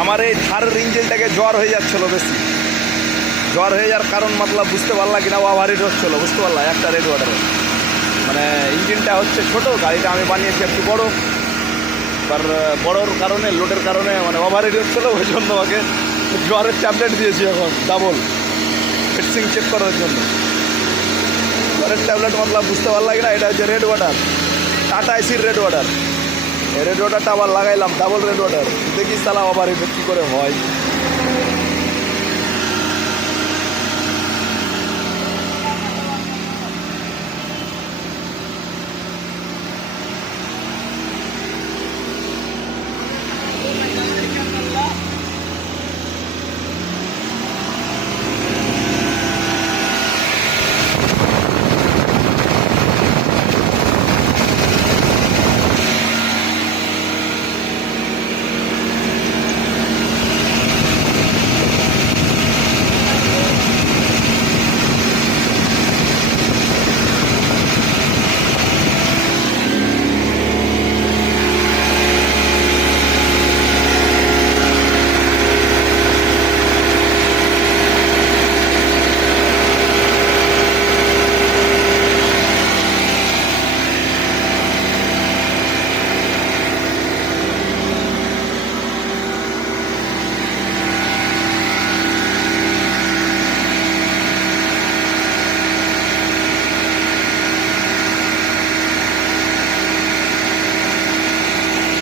আমার এই থারের ইঞ্জিনটাকে জ্বর হয়ে যাচ্ছিল বেশি, জ্বর হয়ে যাওয়ার কারণ মতলব বুঝতে পারলাম কিনা, ওভার হিট হচ্ছিল বুঝতে পারলাম একটা রেড ওয়াটারে। মানে ইঞ্জিনটা হচ্ছে ছোটো, গাড়িটা আমি বানিয়েছি একটু বড়, এবার বড়োর কারণে লোডের কারণে মানে ওভার হিট হচ্ছিলো, ওই জন্য আমাকে জ্বরের ট্যাবলেট দিয়েছি এখন ডাবল ফিক্সিং চেক করার জন্য। জ্বরের ট্যাবলেট মতলব বুঝতে পারলাম কিনা, এটা হচ্ছে রেড ওয়াটার, টাটা এসির রেড ওয়াটার। এই রেড ওয়াটারটা আবার লাগাইলাম ডাবল রেড ওয়াটার, দেখি সালা ওভার হিট কী করে হয়।